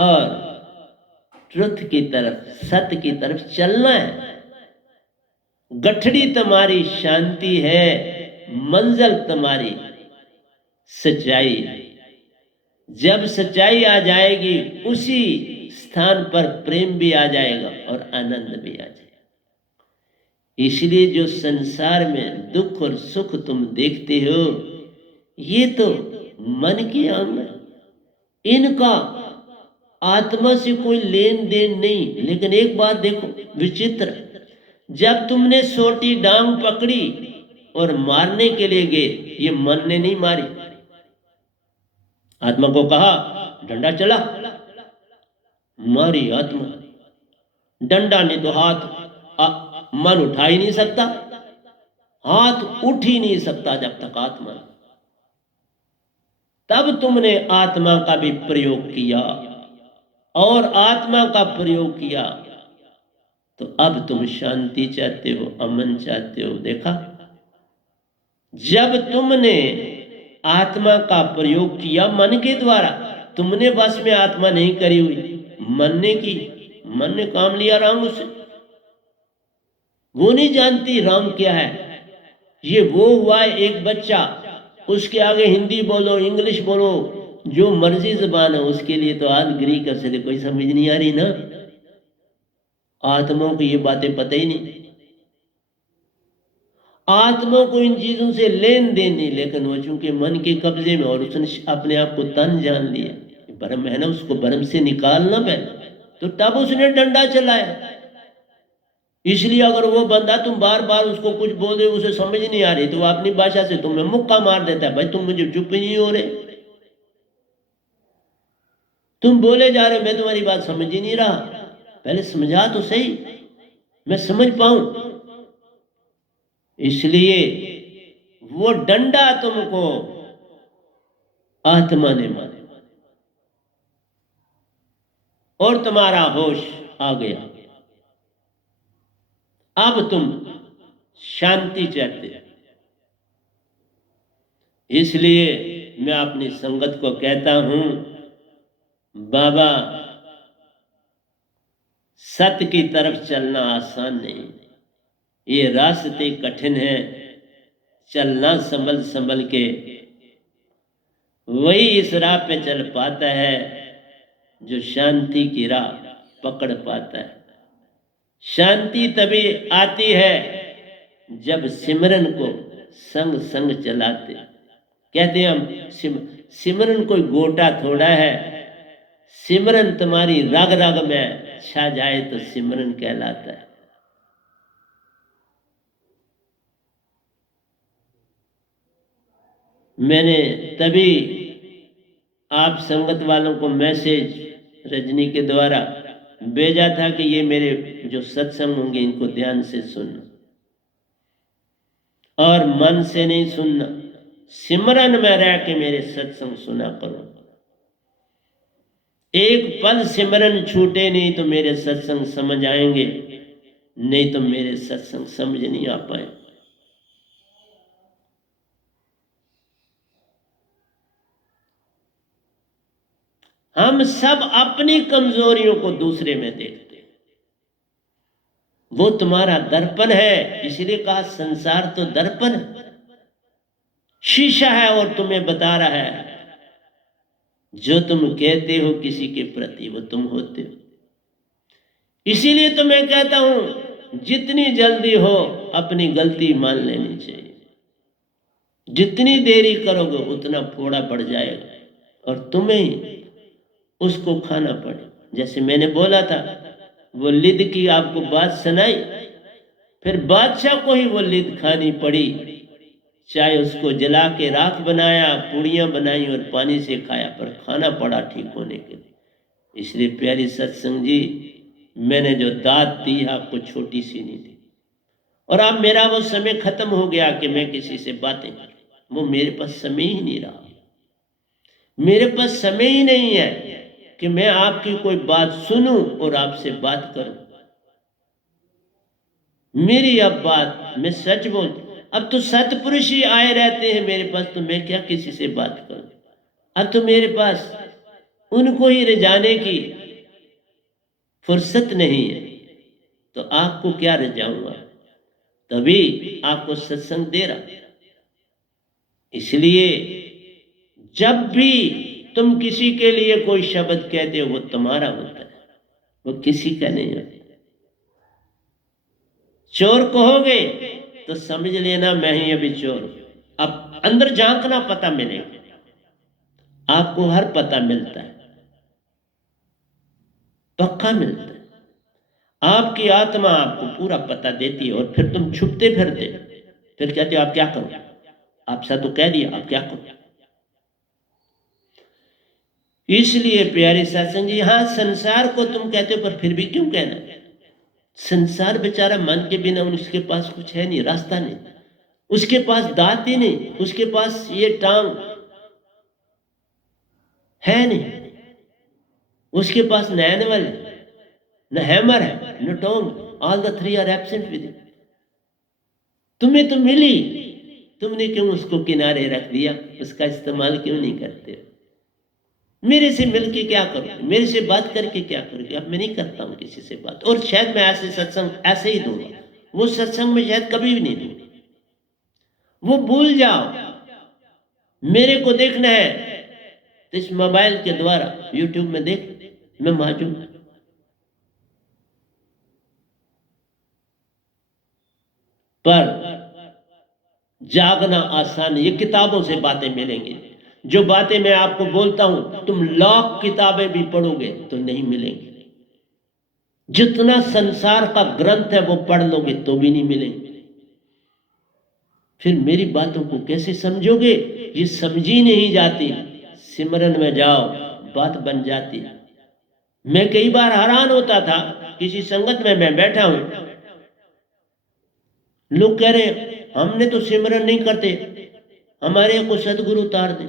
और ट्रुथ की तरफ, सत्य की तरफ चलना है। गठड़ी तुम्हारी शांति है, मंजिल तुम्हारी सच्चाई। जब सच्चाई आ जाएगी उसी स्थान पर प्रेम भी आ जाएगा और आनंद भी आ जाएगा। इसलिए जो संसार में दुख और सुख तुम देखते हो, ये तो मन के अंग है, इनका आत्मा से कोई लेन देन नहीं। लेकिन एक बात देखो विचित्र, जब तुमने सोटी डांग पकड़ी और मारने के लिए गए, ये मन ने नहीं मारी। आत्मा को कहा डंडा चला, मारी आत्मा। डंडा ने तो मन उठा ही नहीं सकता, हाथ उठ ही नहीं सकता जब तक आत्मा। तब तुमने आत्मा का भी प्रयोग किया और आत्मा का प्रयोग किया तो अब तुम शांति चाहते हो, अमन चाहते हो। देखा, जब तुमने आत्मा का प्रयोग किया मन के द्वारा, तुमने बस में आत्मा नहीं करी हुई, मन ने की। मन ने काम लिया राम से। वो नहीं जानती राम क्या है। ये वो हुआ एक बच्चा, उसके आगे हिंदी बोलो, इंग्लिश बोलो, जो मर्जी जबान है, उसके लिए तो आज ग्रीक से कोई समझ नहीं आ रही ना। आत्माओं को ये बातें पता ही नहीं। आत्मा को इन चीजों से लेन देन नहीं, लेकिन वो चूंकि मन के कब्जे में और उसने अपने आप को तन जान लिया, भ्रम है ना, उसको भ्रम से निकालना पहले, तो तब उसने डंडा चलाया। इसलिए अगर वो बंदा तुम बार बार उसको कुछ बोल दे, उसे समझ नहीं आ रही, तो वो अपनी भाषा से तुम्हें मुक्का मार देता है, भाई तुम मुझे चुप ही नहीं हो रहे, तुम बोले जा रहे, मैं तुम्हारी बात समझ ही नहीं रहा, पहले समझा तो सही, मैं समझ पाऊं। इसलिए वो डंडा तुमको आत्मा ने मारा और तुम्हारा होश आ गया। अब तुम शांति चाहते हो। इसलिए मैं अपनी संगत को कहता हूं, बाबा, सत्य की तरफ चलना आसान नहीं, ये रास्ते कठिन है, चलना संभल संभल के। वही इस राह पे चल पाता है जो शांति की राह पकड़ पाता है। शांति तभी आती है जब सिमरन को संग संग चलाते। कहते हैं हम सिमरन कोई गोटा थोड़ा है, सिमरन तुम्हारी रग रग में छा जाए तो सिमरन कहलाता है। मैंने तभी आप संगत वालों को मैसेज रजनी के द्वारा भेजा था कि ये मेरे जो सत्संग होंगे इनको ध्यान से सुनना और मन से नहीं सुनना, सिमरन में रह के मेरे सत्संग सुना करो। एक पल सिमरन छूटे नहीं तो मेरे सत्संग समझ आएंगे, नहीं तो मेरे सत्संग समझ नहीं आ पाए। हम सब अपनी कमजोरियों को दूसरे में देखते हैं, वो तुम्हारा दर्पण है। इसलिए कहा संसार तो दर्पण शीशा है और तुम्हें बता रहा है जो तुम कहते हो किसी के प्रति वो तुम होते हो। इसीलिए तो मैं कहता हूं जितनी जल्दी हो अपनी गलती मान लेनी चाहिए। जितनी देरी करोगे उतना फोड़ा पड़ जाएगा और तुम्हें उसको खाना पड़े। जैसे मैंने बोला था, वो लिद की आपको बात सुनाई, फिर बादशाह को ही वो लिद खानी पड़ी, चाहे उसको जला के राख बनाया, पूड़ियां बनाई और पानी से खाया, पर खाना पड़ा ठीक होने के लिए। इसलिए प्यारी सत्संग जी, मैंने जो दात दी आपको छोटी सी नहीं दी, और अब मेरा वो समय खत्म हो गया कि मैं किसी से बातें करूं, वो मेरे पास समय ही नहीं रहा। मेरे पास समय ही नहीं है कि मैं आपकी कोई बात सुनूं और आपसे बात करूं। मेरी अब बात, मैं सच बोलता, अब तो सतपुरुष ही आए रहते हैं मेरे पास, तो मैं क्या किसी से बात करूं। अब तो मेरे पास उनको ही रिझाने की फुर्सत नहीं है, तो आपको क्या रिझाऊंगा? तभी आपको सत्संग दे रहा। इसलिए जब भी तुम किसी के लिए कोई शब्द कहते हो, वो तुम्हारा होता है, वो किसी का नहीं होता। चोर कहोगे तो समझ लेना मैं ही अभी चोर हूं। अब अंदर झांकना, पता मिलेगा आपको, हर पता मिलता है, पक्का मिलता है। आपकी आत्मा आपको पूरा पता देती है, और फिर तुम छुपते फिरते, फिर कहते हो आप क्या करो, आपसे तो कह दिया, आप क्या करो। इसलिए प्यारे सत्संग जी, हाँ संसार को तुम कहते हो, पर फिर भी क्यों कहना? संसार बेचारा मन के बिना उसके पास कुछ है नहीं, रास्ता नहीं, उसके पास दांत ही नहीं, उसके पास ये टांग है नहीं, उसके पास न एनिमल है, न हैमर है, न tong, all the three are absent with it. तुम्हें तो मिली, तुमने क्यों उसको किनारे रख दिया, उसका इस्तेमाल क्यों नहीं करते? मेरे से मिलके क्या करोगे, मेरे से बात करके क्या करोगे? अब मैं नहीं करता हूं किसी से बात, और शायद मैं ऐसे सत्संग ऐसे ही दूंगा, वो सत्संग में शायद कभी भी नहीं दूंगा। वो भूल जाओ, मेरे को देखना है तो इस मोबाइल के द्वारा यूट्यूब में देख, मैं मौजूद। पर जागना आसान, ये किताबों से बातें मिलेंगी। जो बातें मैं आपको बोलता हूं, तुम लाख किताबें भी पढ़ोगे तो नहीं मिलेंगी। जितना संसार का ग्रंथ है वो पढ़ लोगे तो भी नहीं मिलेंगे। फिर मेरी बातों को कैसे समझोगे? ये समझी नहीं जाती। सिमरन में जाओ, बात बन जाती। मैं कई बार हैरान होता था, किसी संगत में मैं बैठा हूं, लोग कह रहे हमने तो सिमरन नहीं करते, हमारे को सदगुरु उतार दे।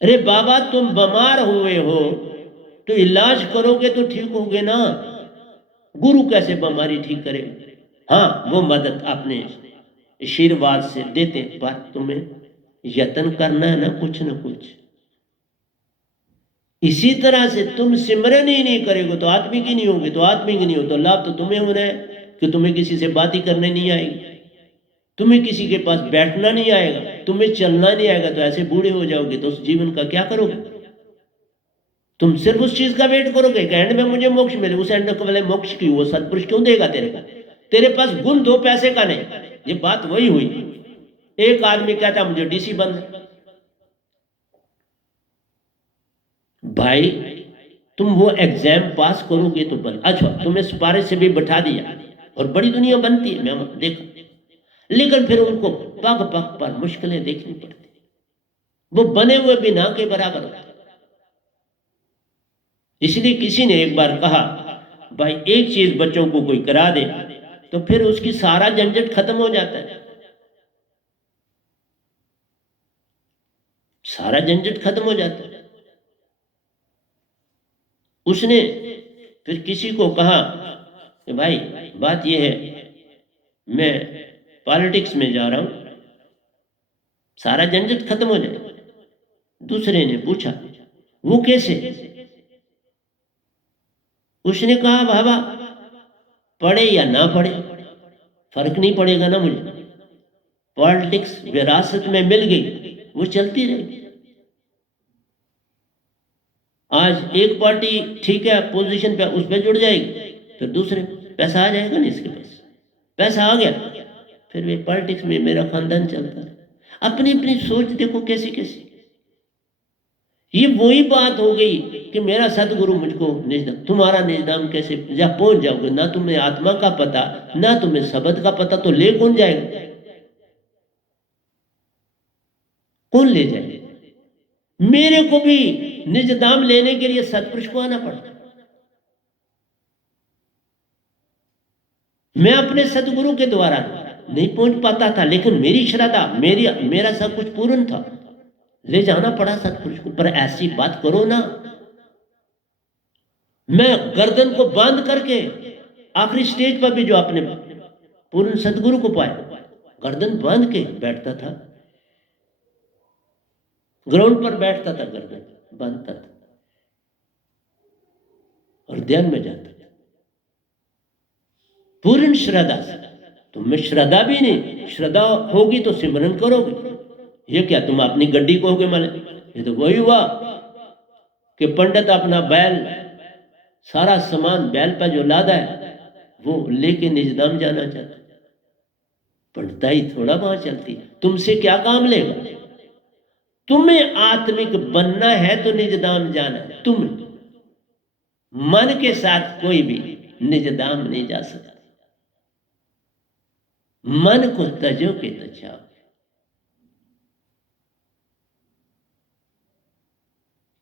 अरे बाबा, तुम बीमार हुए हो तो इलाज करोगे तो ठीक होगे ना। गुरु कैसे बीमारी ठीक करेगा? हाँ, वो मदद अपने आशीर्वाद से देते, पर तुम्हें यत्न करना है ना, कुछ ना कुछ। इसी तरह से तुम सिमरन ही नहीं करोगे तो आत्मिक ही नहीं होगे, तो आत्मिक नहीं हो तो लाभ तो तुम्हें होना है कि तुम्हें किसी से बात ही करने नहीं आएगी, तुम्हें किसी के पास बैठना नहीं आएगा, तुम्हें चलना नहीं आएगा, तो ऐसे बूढ़े हो जाओगे तो उस जीवन का क्या करोगे? तुम सिर्फ उस चीज का वेट करोगे कि एंड में मुझे मोक्ष मिले। उस एंड को वाले मोक्ष की वो सत्पुरुष क्यों देगा तेरे को? तेरे पास गुण दो, पैसे का नहीं। ये बात वही हुई। एक आदमी कहता मुझे डीसी बंद। भाई, तुम वो एग्जाम पास करोगे तो बन। अच्छा, तुम्हें सिपारिश से भी बैठा दिया और बड़ी दुनिया बनती है, मैं देखा, लेकिन फिर उनको पग पग पर मुश्किलें देखनी पड़ती, वो बने हुए भी ना के बराबर होते। इसलिए किसी ने एक बार कहा, भाई एक चीज बच्चों को कोई करा दे तो फिर उसकी सारा झंझट खत्म हो जाता है, सारा झंझट खत्म हो जाता है। उसने फिर किसी को कहा कि भाई बात यह है, मैं पॉलिटिक्स में जा रहा हूं, सारा झंझट खत्म हो जाए। दूसरे ने पूछा वो कैसे? उसने कहा बाबा, पढ़े या ना पढ़े फर्क नहीं पड़ेगा ना मुझे, पॉलिटिक्स विरासत में मिल गई, वो चलती रहेगी। आज एक पार्टी ठीक है पोजीशन पे, उस पर जुड़ जाएगी, फिर दूसरे पैसा आ जाएगा ना, इसके पास पैसा आ गया, फिर वे पॉलिटिक्स में मेरा खानदान चलता है। अपनी अपनी सोच देखो कैसी कैसी। ये वही बात हो गई कि मेरा सदगुरु मुझको निजदाम, तुम्हारा निजदाम कैसे जब पहुंच जाओगे, ना तुम्हें आत्मा का पता ना तुम्हें शब्द का पता, तो ले कौन जाएगा? कौन ले जाएगा? मेरे को भी निजदाम लेने के लिए सतपुरुष को आना पड़ता। मैं अपने सदगुरु के द्वारा नहीं पहुंच पाता था, लेकिन मेरी श्रद्धा, मेरा सब कुछ पूर्ण था, ले जाना पड़ा सतपुरुष को। पर ऐसी बात करो ना, मैं गर्दन को बांध करके आखिरी स्टेज पर भी जो अपने पूर्ण सदगुरु को पाए, गर्दन बांध के बैठता था, ग्राउंड पर बैठता था गर्दन, बांधता था और ध्यान में जाता था पूर्ण श्रद्धा से। तुम में श्रद्धा भी नहीं, श्रद्धा होगी तो सिमरन करोगे। ये क्या तुम अपनी गड्डी कहोगे माने? ये तो वही हुआ कि पंडित अपना बैल, सारा सामान बैल पर जो लादा है वो लेके निजधाम जाना चाहता, पंडिताई थोड़ा वहां चलती। तुमसे क्या काम लेगा? तुम्हें आत्मिक बनना है तो निजधाम जाना है। तुम मन के साथ कोई भी निजधाम नहीं जा सकता। मन को तजोगे तो जाओ।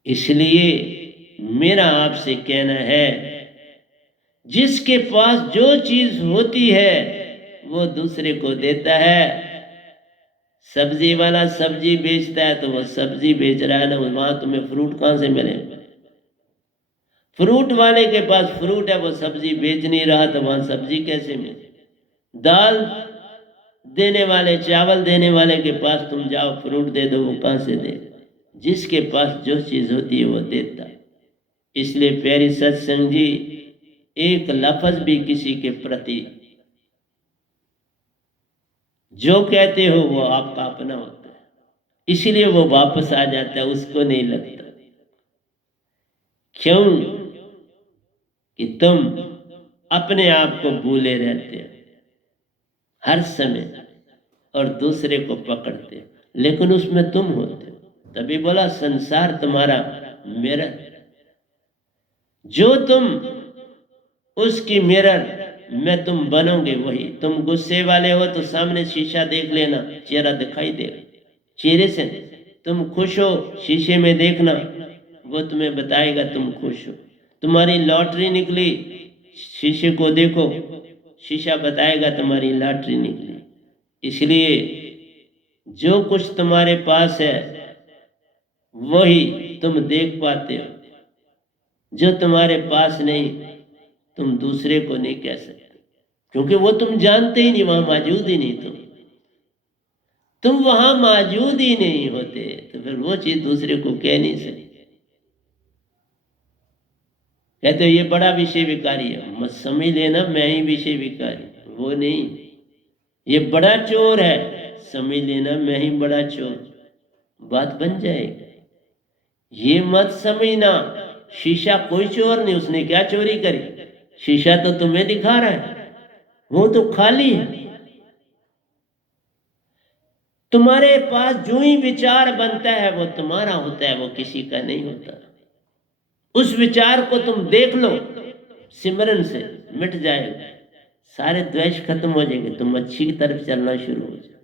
इसलिए मेरा आपसे कहना है, जिसके पास जो चीज होती है वो दूसरे को देता है। सब्जी वाला सब्जी बेचता है तो वो सब्जी बेच रहा है ना, वहां तुम्हें फ्रूट कहां से मिले? फ्रूट वाले के पास फ्रूट है, वो सब्जी बेच नहीं रहा तो वहां सब्जी कैसे मिले? दाल देने वाले, चावल देने वाले के पास तुम जाओ फ्रूट दे दो, वो कहां से दे? जिसके पास जो चीज होती है वो देता। इसलिए प्यारी सत्संग जी, एक लफ्ज भी किसी के प्रति जो कहते हो वो आपका अपना होता है, इसलिए वो वापस आ जाता है, उसको नहीं लगता। क्यों कि तुम अपने आप को भूले रहते हो हर समय और दूसरे को पकड़ते हो, लेकिन उसमें तुम होते हो। तभी बोला संसार तुम्हारा मिरर, जो तुम उसकी मिरर में तुम बनोगे वही। तुम गुस्से वाले हो तो सामने शीशा देख लेना, चेहरा दिखाई देगा। चेहरे से तुम खुश हो, शीशे में देखना, वो तुम्हें बताएगा तुम खुश हो। तुम्हारी लॉटरी निकली, शीशे को देखो, शीशा बताएगा तुम्हारी लॉटरी निकली। इसलिए जो कुछ तुम्हारे पास है वही तुम देख पाते हो, जो तुम्हारे पास नहीं तुम दूसरे को नहीं कह सकते, क्योंकि वो तुम जानते ही नहीं, वहां मौजूद ही नहीं। तुम वहां मौजूद ही नहीं होते तो फिर वो चीज दूसरे को कह नहीं सकते। कहते ये बड़ा विषय विकारी है, मत समझ लेना मैं ही विषय विकारी, वो नहीं। ये बड़ा चोर है, समझ लेना मैं ही बड़ा चोर, बात बन जाएगी। ये मत समझना शीशा कोई चोर नहीं, उसने क्या चोरी करी? शीशा तो तुम्हें दिखा रहा है, वो तो खाली है। तुम्हारे पास जो ही विचार बनता है वो तुम्हारा होता है, वो किसी का नहीं होता। उस विचार को तुम देख लो, सिमरन से मिट जाएगा, सारे द्वेष खत्म हो जाएंगे, तुम अच्छी की तरफ चलना शुरू हो जाओ।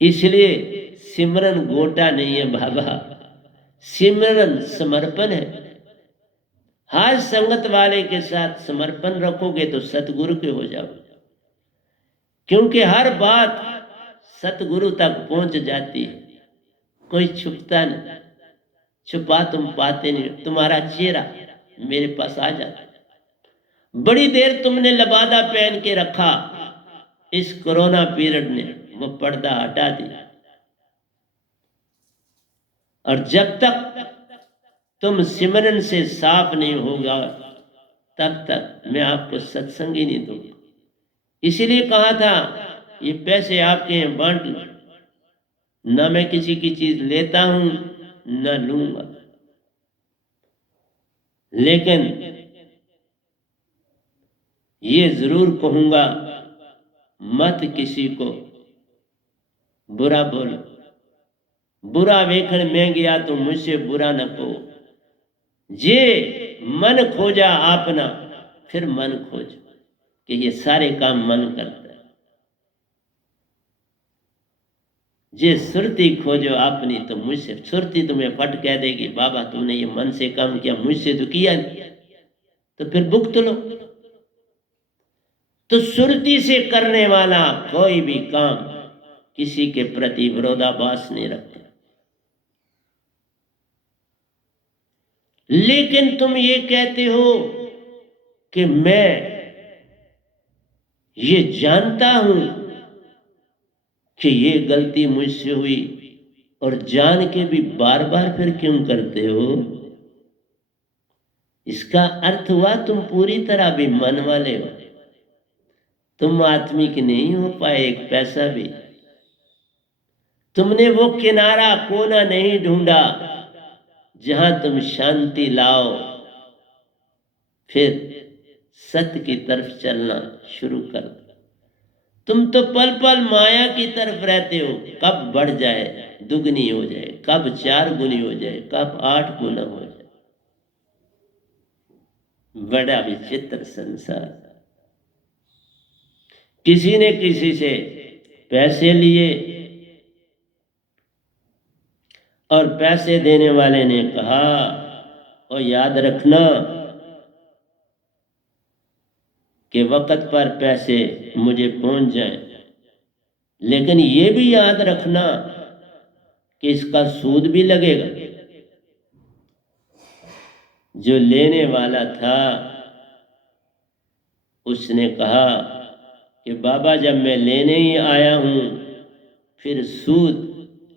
इसलिए सिमरन गोटा नहीं है बाबा, सिमरन समर्पण है। हर संगत वाले के साथ समर्पण रखोगे तो सतगुरु के हो जाओगे, क्योंकि हर बात सतगुरु तक पहुंच जाती है। कोई छुपता नहीं, छुपा तुम पाते नहीं। तुम्हारा चेहरा मेरे पास आ जाता। बड़ी देर तुमने लबादा पहन के रखा, इस कोरोना पीरियड ने वो पर्दा हटा दिया, और जब तक तुम सिमरन से साफ नहीं होगा तब तक मैं आपको सत्संग ही नहीं दूंगा। इसीलिए कहा था ये पैसे आपके हैं, बांट लो। ना मैं किसी की चीज लेता हूं ना लूंगा, लेकिन ये जरूर कहूंगा मत किसी को बुरा बोलो। बुरा वेखण में गया तो मुझसे बुरा न कहो। जे मन खोजा आपना, फिर मन खोजो, कि ये सारे काम मन करता है। जे सुरती खोजो अपनी, तो मुझसे सुरती तुम्हें फट कह देगी बाबा तुमने ये मन से काम किया, मुझसे तो किया नहीं, तो फिर भुगत लो। तो सुरती से करने वाला कोई भी काम किसी के प्रति विरोधाभास नहीं रखता। लेकिन तुम ये कहते हो कि मैं ये जानता हूं कि ये गलती मुझसे हुई, और जान के भी बार बार फिर क्यों करते हो? इसका अर्थ हुआ तुम पूरी तरह भी मन वाले हो, तुम आत्मिक नहीं हो पाए एक पैसा भी। तुमने वो किनारा कोना नहीं ढूंढा जहां तुम शांति लाओ, फिर सत्य की तरफ चलना शुरू कर दो। तुम तो पल पल माया की तरफ रहते हो, कब बढ़ जाए दुगनी हो जाए, कब 4 गुनी हो जाए, कब 8 गुना हो जाए। बड़ा विचित्र संसार। किसी ने किसी से पैसे लिए और पैसे देने वाले ने कहा, और याद रखना कि वक्त पर पैसे मुझे पहुंच जाएं, लेकिन ये भी याद रखना कि इसका सूद भी लगेगा। जो लेने वाला था उसने कहा कि बाबा जब मैं लेने ही आया हूं, फिर सूद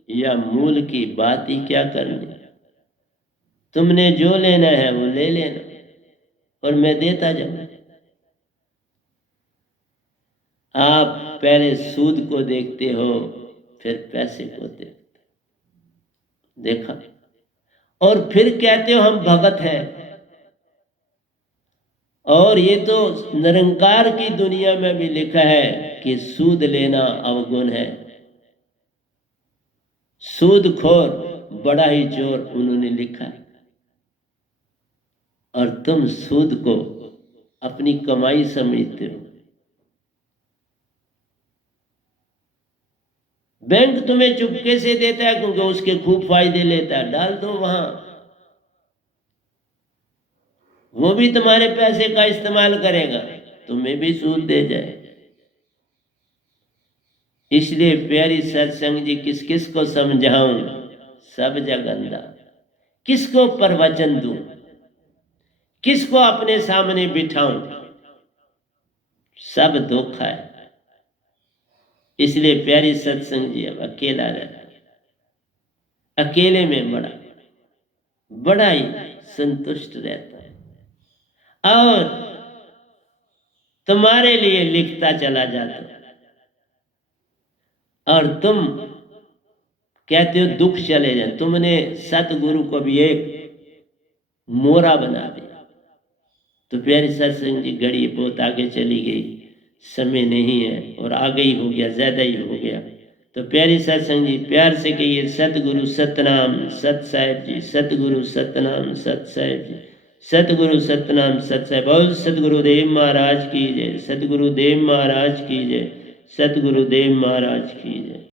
या मूल की बात ही क्या करनी। तुमने जो लेना है वो ले लेना और मैं देता जाऊं। आप पहले सूद को देखते हो, फिर पैसे को देखा, और फिर कहते हो हम भगत हैं। और ये तो निरंकार की दुनिया में भी लिखा है कि सूद लेना अवगुण है। सूदखोर बड़ा ही चोर उन्होंने लिखा है, और तुम सूद को अपनी कमाई समझते हो। बैंक तुम्हें चुपके से देता है क्योंकि उसके खूब फायदे लेता है, डाल दो वहां, वो भी तुम्हारे पैसे का इस्तेमाल करेगा, तुम्हें भी सूद दे जाए। इसलिए प्यारी सत्संग जी, किस किस को समझाऊं, सब जगंदा। किसको प्रवचन दूं, किसको अपने सामने बिठाऊं, सब धोखा है। इसलिए प्यारी सत्संग जी अब अकेला रहता है, अकेले में बड़ा ही संतुष्ट रहता है, और तुम्हारे लिए लिखता चला जाता है। और तुम कहते हो दुख चले जाए। तुमने सतगुरु को भी एक मोरा बना दिया। तो प्यारी सत्संग जी, घड़ी बहुत आगे चली गई, समय नहीं है, और आगे ही हो गया, ज्यादा ही हो गया। तो प्यारी सत्संग जी, प्यार से कहिए सतगुरु सतनाम सत साहेब जी, सतगुरु सतनाम सत साहेब जी, सतगुरु सतनाम सत साहेब। बोल सतगुरुदेव महाराज की जय, सतगुरुदेव महाराज की जय, सतगुरुदेव महाराज की जय।